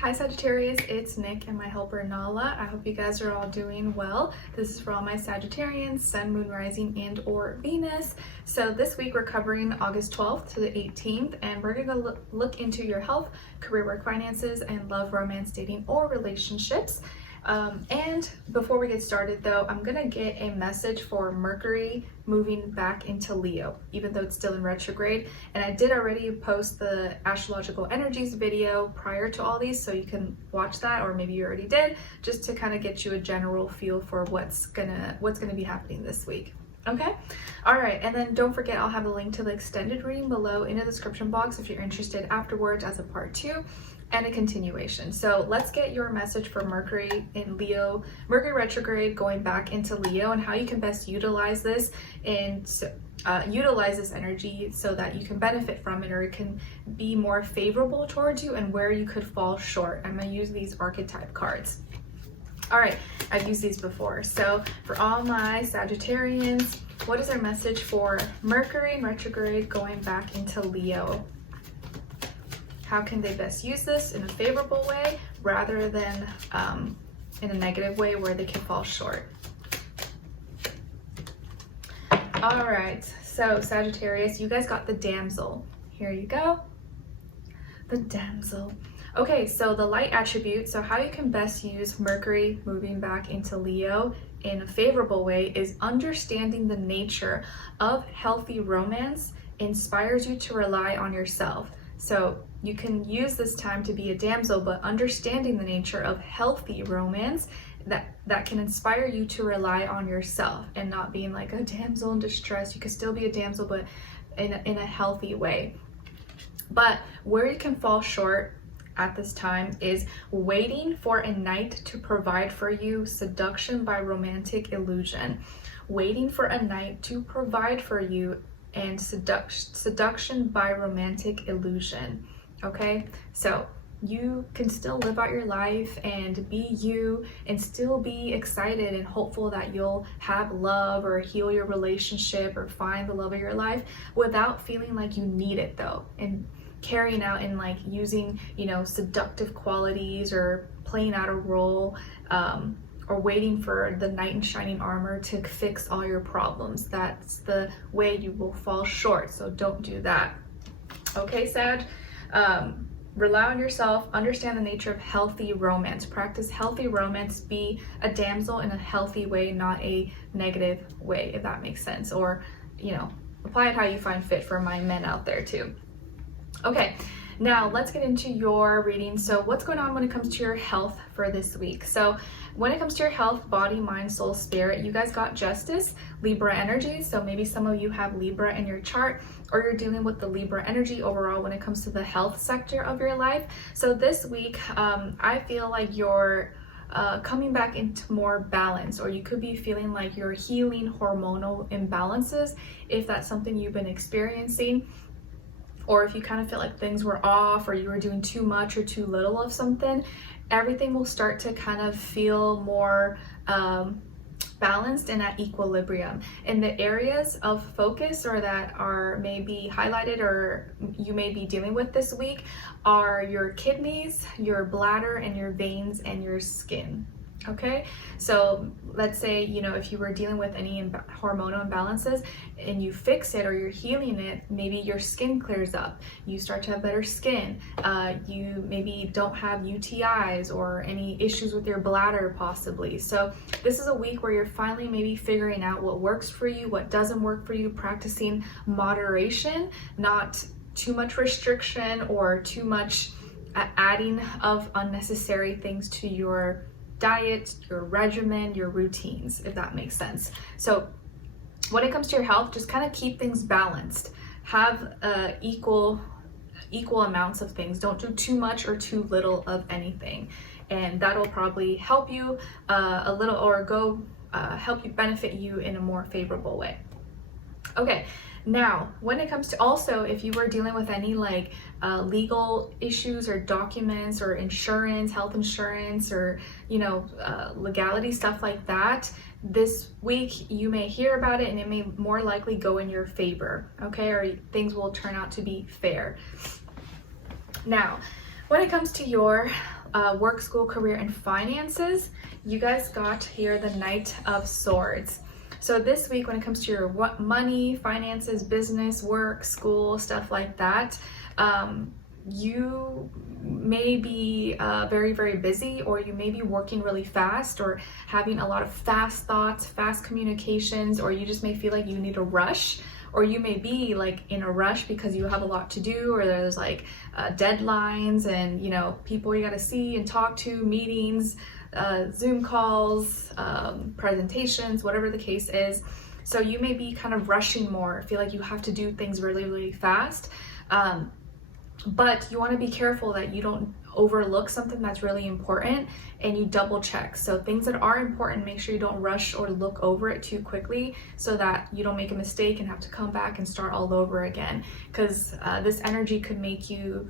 Hi Sagittarius, it's Nick and my helper Nala. I hope you guys are all doing well. This is for all my Sagittarians, Sun, Moon, Rising, and or Venus. So this week we're covering August 12th to the 18th, and we're going to look into your health, career, work, finances, and love, romance, dating, or relationships. And before we get started though, I'm gonna get a message for Mercury moving back into Leo, even though it's still in retrograde. And I did already post the astrological energies video prior to all these, so you can watch that, or maybe you already did, just to kind of get you a general feel for what's gonna be happening this week. Okay, all right, and then don't forget, I'll have a link to the extended reading below in the description box if you're interested afterwards as a part 2 and a continuation. So let's get your message for Mercury in Leo, Mercury retrograde going back into Leo, and how you can best utilize this and utilize this energy so that you can benefit from it, or it can be more favorable towards you, and where you could fall short. I'm gonna use these archetype cards. All right, I've used these before. So for all my Sagittarians, what is our message for Mercury in retrograde going back into Leo? How can they best use this in a favorable way rather than in a negative way where they can fall short? All right, so Sagittarius, you guys got the damsel. Here you go, the damsel. Okay, so the light attribute, so how you can best use Mercury moving back into Leo in a favorable way is understanding the nature of healthy romance inspires you to rely on yourself. So you can use this time to be a damsel, but understanding the nature of healthy romance that can inspire you to rely on yourself and not being like a damsel in distress. You can still be a damsel, but in a healthy way. But where you can fall short at this time is waiting for a knight to provide for you, seduction by romantic illusion. Waiting for a knight to provide for you and seduction by romantic illusion. Okay, so you can still live out your life and be you and still be excited and hopeful that you'll have love or heal your relationship or find the love of your life without feeling like you need it though, and carrying out and like using, you know, seductive qualities or playing out a role, or waiting for the knight in shining armor to fix all your problems. That's the way you will fall short, so don't do that. Okay, Sag? Rely on yourself, understand the nature of healthy romance, practice healthy romance, be a damsel in a healthy way, not a negative way, if that makes sense, or, you know, apply it how you find fit for my men out there too. Okay, now let's get into your reading. So what's going on when it comes to your health for this week? So when it comes to your health, body, mind, soul, spirit, you guys got Justice, Libra energy. So maybe some of you have Libra in your chart, or you're dealing with the Libra energy overall when it comes to the health sector of your life. So this week, I feel like you're coming back into more balance, or you could be feeling like you're healing hormonal imbalances if that's something you've been experiencing. Or if you kind of feel like things were off, or you were doing too much or too little of something, everything will start to kind of feel more balanced and at equilibrium. And the areas of focus or that are maybe highlighted or you may be dealing with this week are your kidneys, your bladder, and your veins and your skin. Okay, so let's say, you know, if you were dealing with any hormonal imbalances and you fix it or you're healing it, maybe your skin clears up, you start to have better skin, you maybe don't have UTIs or any issues with your bladder possibly. So this is a week where you're finally maybe figuring out what works for you, what doesn't work for you, practicing moderation, not too much restriction or too much adding of unnecessary things to your diet, your regimen, your routines, if that makes sense. So when it comes to your health, just kind of keep things balanced. Have equal amounts of things. Don't do too much or too little of anything, and that'll probably help you a little, or help you benefit you in a more favorable way. Okay, now when it comes to also, if you were dealing with any like legal issues or documents or insurance, health insurance, or, you know, legality, stuff like that, this week you may hear about it and it may more likely go in your favor, okay, or things will turn out to be fair. Now, when it comes to your work, school, career, and finances, you guys got here the Knight of Swords. So this week, when it comes to your money, finances, business, work, school, stuff like that, you may be very, very busy, or you may be working really fast, or having a lot of fast thoughts, fast communications, or you just may feel like you need to rush, or you may be like in a rush because you have a lot to do, or there's like deadlines and, you know, people you got to see and talk to, meetings, Zoom calls, presentations, whatever the case is. So you may be kind of rushing more, feel like you have to do things really, really fast. But you want to be careful that you don't overlook something that's really important, and you double check. So things that are important, make sure you don't rush or look over it too quickly, so that you don't make a mistake and have to come back and start all over again. Because this energy could make you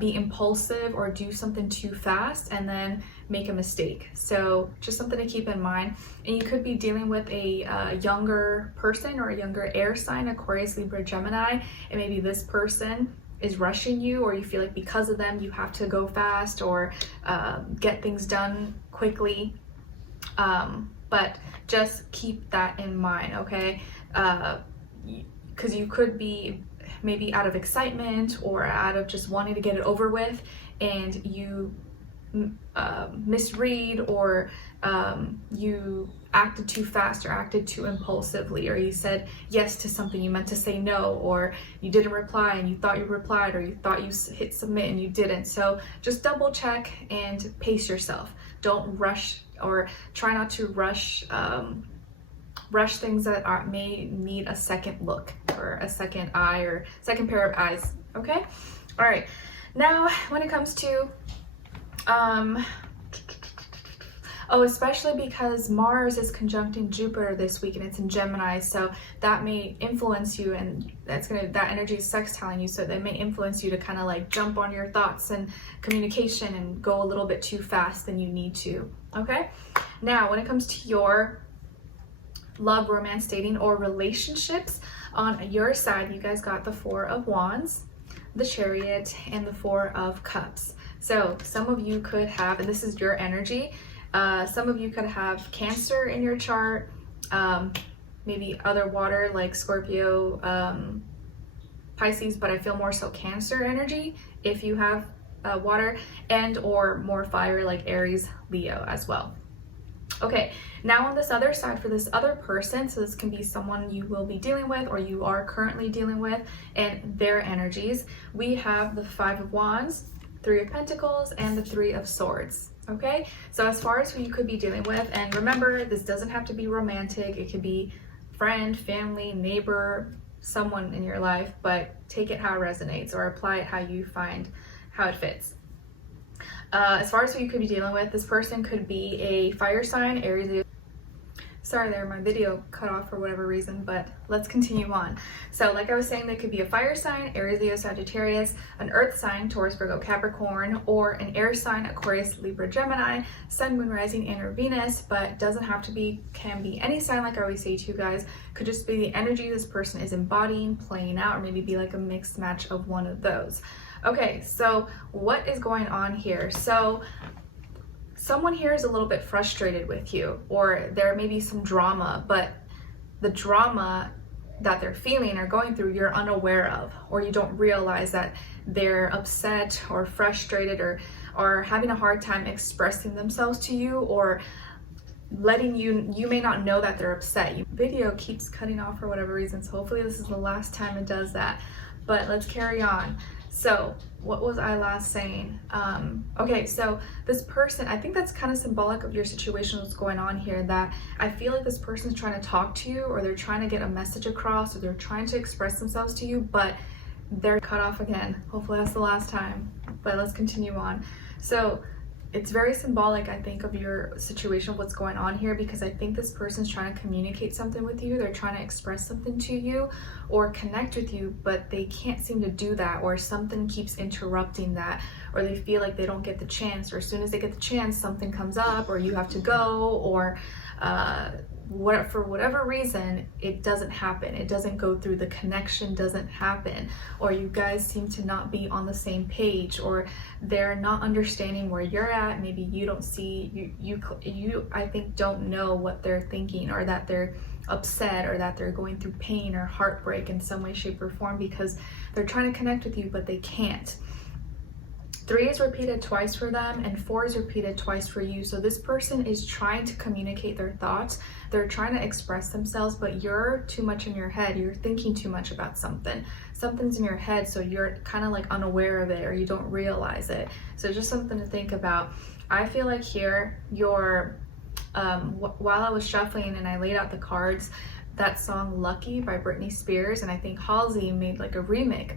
be impulsive or do something too fast and then make a mistake. So just something to keep in mind. And you could be dealing with a younger person or a younger air sign, Aquarius, Libra, Gemini, and maybe this person is rushing you, or you feel like because of them you have to go fast or get things done quickly. But just keep that in mind, okay? Because you could be maybe out of excitement or out of just wanting to get it over with, and you misread, or you acted too fast or acted too impulsively, or you said yes to something you meant to say no, or you didn't reply and you thought you replied, or you thought you hit submit and you didn't. So just double check and pace yourself. Don't rush, or try not to rush things that may need a second look, or a second eye, or second pair of eyes. Okay, all right. Now when it comes to especially because Mars is conjuncting Jupiter this week and it's in Gemini, so that may influence you, and that energy is sextiling you, so that may influence you to kind of like jump on your thoughts and communication and go a little bit too fast than you need to. Okay, now when it comes to your love, romance, dating, or relationships, on your side, you guys got the Four of Wands, the Chariot, and the Four of Cups. So some of you could have, and this is your energy, some of you could have Cancer in your chart, maybe other water like Scorpio, Pisces, but I feel more so Cancer energy if you have water, and or more fire like Aries, Leo as well. Okay, now on this other side, for this other person, so this can be someone you will be dealing with or you are currently dealing with, and their energies, we have the Five of Wands, Three of Pentacles, and the Three of Swords. Okay, so as far as who you could be dealing with, and remember, this doesn't have to be romantic, it could be friend, family, neighbor, someone in your life, but take it how it resonates, or apply it how you find how it fits. As far as who you could be dealing with, this person could be a fire sign, Aries, Leo. Sorry there, my video cut off for whatever reason, but let's continue on. So like I was saying, they could be a fire sign, Aries, Leo, Sagittarius, an earth sign, Taurus, Virgo, Capricorn, or an air sign, Aquarius, Libra, Gemini, Sun, Moon, Rising, and Venus, but doesn't have to be, can be any sign. Like I always say to you guys, could just be the energy this person is embodying, playing out, or maybe be like a mixed match of one of those. Okay, so what is going on here? So someone here is a little bit frustrated with you, or there may be some drama, but the drama that they're feeling or going through, you're unaware of, or you don't realize that they're upset or frustrated, or are having a hard time expressing themselves to you, or letting you may not know that they're upset. Your video keeps cutting off for whatever reason, so hopefully this is the last time it does that, but let's carry on. So what was I last saying? Okay, so this person, I think that's kind of symbolic of your situation, what's going on here, that I feel like this person is trying to talk to you, or they're trying to get a message across, or they're trying to express themselves to you, but they're cut off again. Hopefully that's the last time, but let's continue on. So it's very symbolic, I think, of your situation, what's going on here, because I think this person's trying to communicate something with you. They're trying to express something to you or connect with you, but they can't seem to do that, or something keeps interrupting that, or they feel like they don't get the chance, or as soon as they get the chance, something comes up, or you have to go, or for whatever reason, it doesn't happen. It doesn't go through, the connection doesn't happen, or you guys seem to not be on the same page, or they're not understanding where you're at. Maybe you don't see, you I think don't know what they're thinking, or that they're upset, or that they're going through pain or heartbreak in some way, shape, or form, because they're trying to connect with you, but they can't. 3 is repeated twice for them, and 4 is repeated twice for you. So this person is trying to communicate their thoughts. They're trying to express themselves, but you're too much in your head. You're thinking too much about something. Something's in your head, so you're kind of like unaware of it, or you don't realize it. So just something to think about. I feel like here, you're, while I was shuffling and I laid out the cards, that song Lucky by Britney Spears, and I think Halsey made like a remake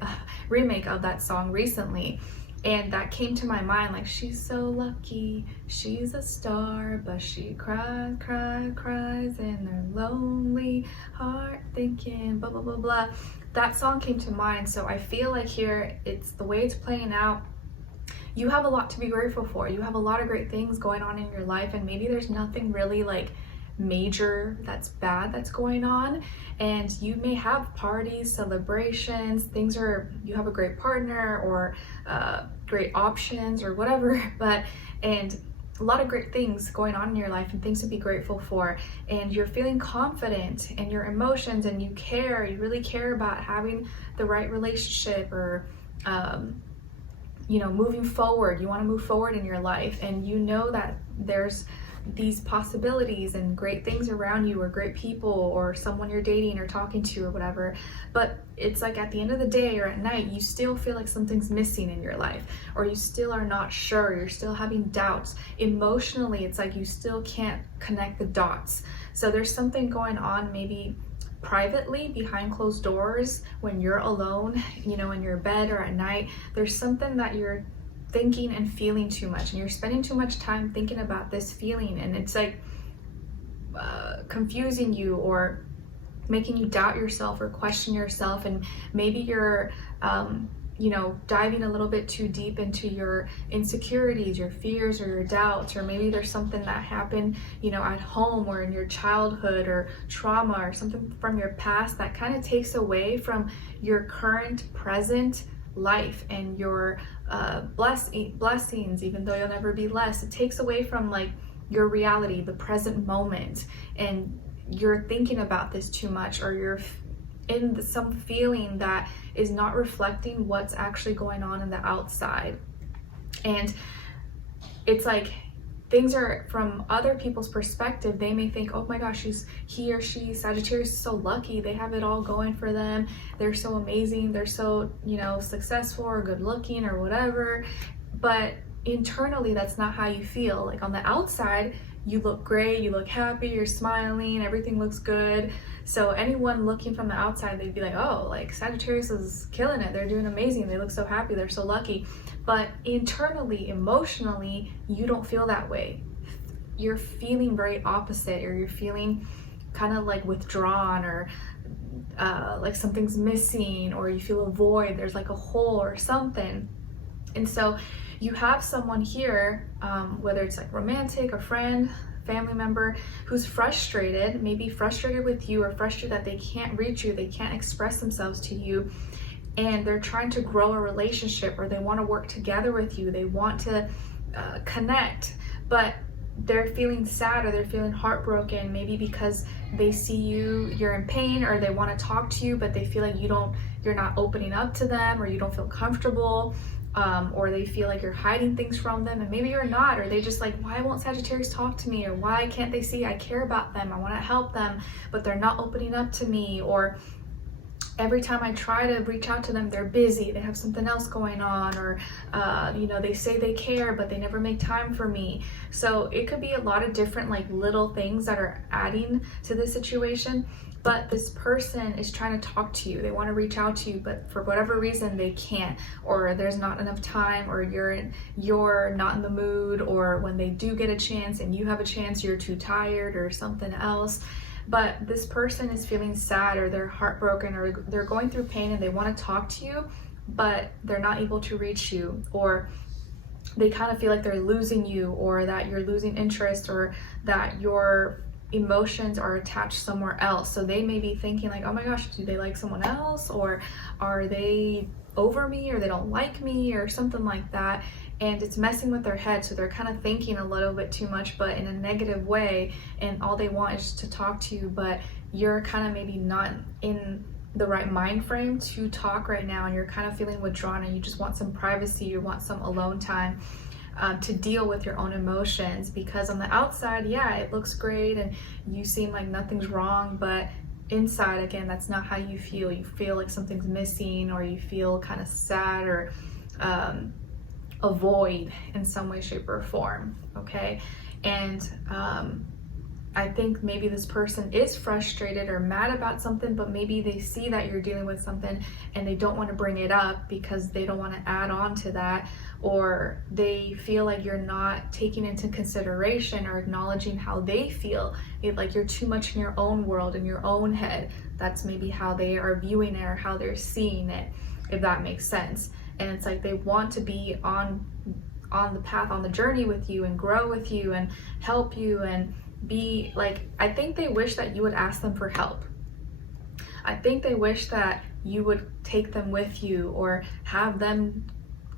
of that song recently. And that came to my mind, like, she's so lucky, she's a star, but she cries in her lonely heart thinking blah, blah, blah, blah. That song came to mind. So I feel like here, it's the way it's playing out. You have a lot to be grateful for. You have a lot of great things going on in your life, and maybe there's nothing really like major that's bad that's going on, and you may have parties, celebrations, things are, you have a great partner, or great options, or whatever, and a lot of great things going on in your life, and things to be grateful for, and you're feeling confident in your emotions, and you really care about having the right relationship, or you know, moving forward. You want to move forward in your life, and you know that there's these possibilities and great things around you, or great people, or someone you're dating or talking to, or whatever. But it's like at the end of the day, or at night, you still feel like something's missing in your life, or you still are not sure, you're still having doubts. Emotionally, it's like you still can't connect the dots. So there's something going on, maybe privately, behind closed doors, when you're alone, you know, in your bed or at night. There's something that you're thinking and feeling too much, and you're spending too much time thinking about this feeling, and it's like confusing you, or making you doubt yourself or question yourself, and maybe you're you know, diving a little bit too deep into your insecurities, your fears, or your doubts, or maybe there's something that happened, you know, at home, or in your childhood, or trauma, or something from your past that kind of takes away from your current present life and your blessings, even though you'll never be less. It takes away from like your reality, the present moment, and you're thinking about this too much, or you're in some feeling that is not reflecting what's actually going on in the outside. And it's like things are, from other people's perspective, they may think, oh my gosh, he or she, Sagittarius, is so lucky, they have it all going for them, they're so amazing, they're so, you know, successful, or good looking, or whatever. But internally, that's not how you feel. Like on the outside, you look great, you look happy, you're smiling, everything looks good. So anyone looking from the outside, they'd be like, oh, like Sagittarius is killing it, they're doing amazing, they look so happy, they're so lucky. But internally, emotionally, you don't feel that way. You're feeling very opposite, or you're feeling kind of like withdrawn, or like something's missing, or you feel a void, there's like a hole or something. And so you have someone here, whether it's like romantic, a friend, family member, who's frustrated, maybe frustrated with you, or frustrated that they can't reach you, they can't express themselves to you, and they're trying to grow a relationship, or they want to work together with you, they want to connect, but they're feeling sad, or they're feeling heartbroken, maybe because they see you're in pain, or they want to talk to you, but they feel like you're not opening up to them, or you don't feel comfortable. Or they feel like you're hiding things from them, and maybe you're not, or they just like, why won't Sagittarius talk to me, or why can't they see I care about them, I want to help them, but they're not opening up to me, or every time I try to reach out to them, they're busy, they have something else going on, or you know, they say they care, but they never make time for me. So it could be a lot of different like little things that are adding to this situation. But this person is trying to talk to you, they want to reach out to you, but for whatever reason they can't, or there's not enough time, or you're not in the mood, or when they do get a chance and you have a chance, you're too tired, or something else. But this person is feeling sad, or they're heartbroken, or they're going through pain, and they want to talk to you, but they're not able to reach you, or they kind of feel like they're losing you, or that you're losing interest, or that your emotions are attached somewhere else. So they may be thinking like, oh my gosh, do they like someone else, or are they over me, or they don't like me, or something like that. And it's messing with their head, so they're kind of thinking a little bit too much, but in a negative way, and all they want is to talk to you, but you're kind of maybe not in the right mind frame to talk right now, and you're kind of feeling withdrawn, and you just want some privacy, you want some alone time to deal with your own emotions. Because on the outside, yeah, it looks great and you seem like nothing's wrong, but inside, again, that's not how you feel. You feel like something's missing, or you feel kind of sad, or a void in some way, shape, or form. Okay. And I think maybe this person is frustrated or mad about something, but maybe they see that you're dealing with something and they don't want to bring it up because they don't want to add on to that, or they feel like you're not taking into consideration or acknowledging how they feel. Like you're too much in your own world, in your own head. That's maybe how they are viewing it, or how they're seeing it, if that makes sense. And it's like they want to be on the path, on the journey with you, and grow with you and help you, and be like, I think they wish that you would ask them for help. I think they wish that you would take them with you, or have them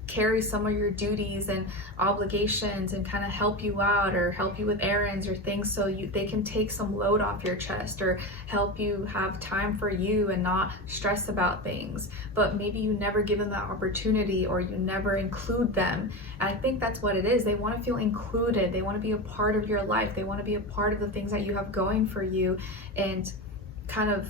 carry some of your duties and obligations and kind of help you out, or help you with errands or things, so they can take some load off your chest, or help you have time for you and not stress about things. But maybe you never give them that opportunity, or you never include them. And I think that's what it is. They want to feel included. They want to be a part of your life. They want to be a part of the things that you have going for you, and kind of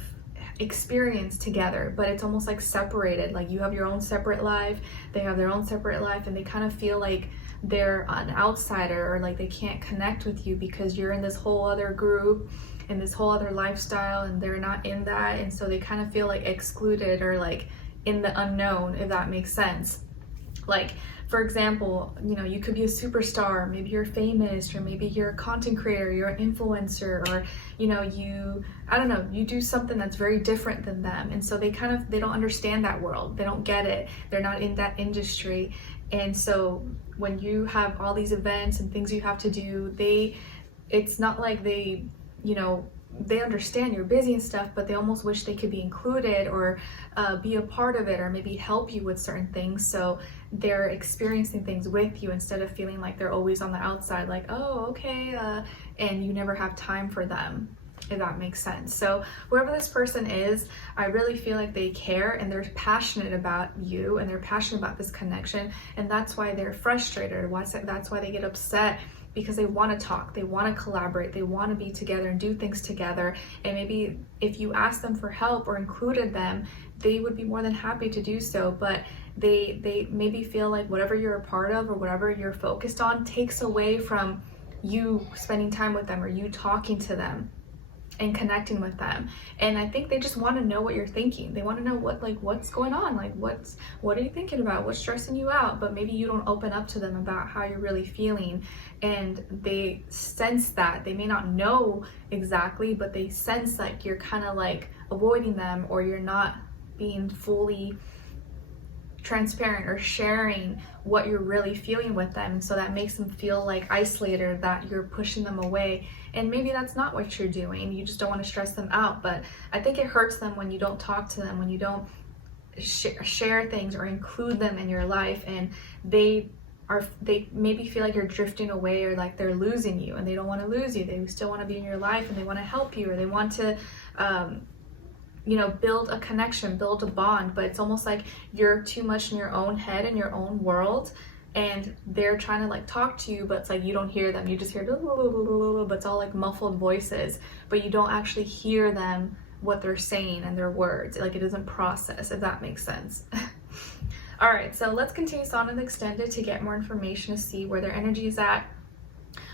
experience together. But it's almost like separated. Like you have your own separate life, they have their own separate life, and they kind of feel like they're an outsider, or like they can't connect with you because you're in this whole other group, in this whole other lifestyle, and they're not in that. And so they kind of feel like excluded, or like in the unknown, if that makes sense. Like, for example, you know, you could be a superstar, maybe you're famous, or maybe you're a content creator, you're an influencer, or, you know, I don't know, you do something that's very different than them. And so they don't understand that world. They don't get it. They're not in that industry. And so when you have all these events and things you have to do, it's not like they, you know, they understand you're busy and stuff, but they almost wish they could be included, or be a part of it, or maybe help you with certain things. So they're experiencing things with you, instead of feeling like they're always on the outside, like, oh, okay, and you never have time for them, if that makes sense. So whoever this person is, I really feel like they care, and they're passionate about you, and they're passionate about this connection, and that's why they're frustrated. That's why they get upset, because they want to talk, they want to collaborate, they want to be together and do things together. And maybe if you asked them for help or included them, they would be more than happy to do so. But they maybe feel like whatever you're a part of, or whatever you're focused on, takes away from you spending time with them, or you talking to them and connecting with them. And I think they just want to know what you're thinking. They want to know what's going on, like what are you thinking about, what's stressing you out. But maybe you don't open up to them about how you're really feeling, and they sense that. They may not know exactly, but they sense like you're kind of like avoiding them, or you're not being fully transparent or sharing what you're really feeling with them. And so that makes them feel like isolated, that you're pushing them away. And maybe that's not what you're doing. You just don't want to stress them out. But I think it hurts them when you don't talk to them, when you don't share things or include them in your life, and they maybe feel like you're drifting away, or like they're losing you, and they don't want to lose you. They still want to be in your life, and they want to help you, or they want to you know, build a connection, build a bond. But it's almost like you're too much in your own head, in your own world, and they're trying to like talk to you, but it's like you don't hear them. You just hear blah, blah, blah, blah, blah, but it's all like muffled voices, but you don't actually hear them, what they're saying and their words. Like it doesn't process, if that makes sense. All right, so let's continue on in the extended to get more information, to see where their energy is at.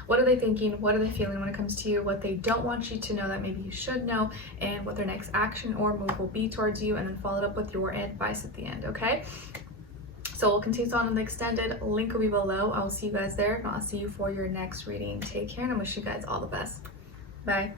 What are they thinking? What are they feeling when it comes to you? What they don't want you to know that maybe you should know, and what their next action or move will be towards you, and then follow it up with your advice at the end, okay? So we'll continue on in the extended. Link will be below. I will see you guys there, and I'll see you for your next reading. Take care, and I wish you guys all the best. Bye.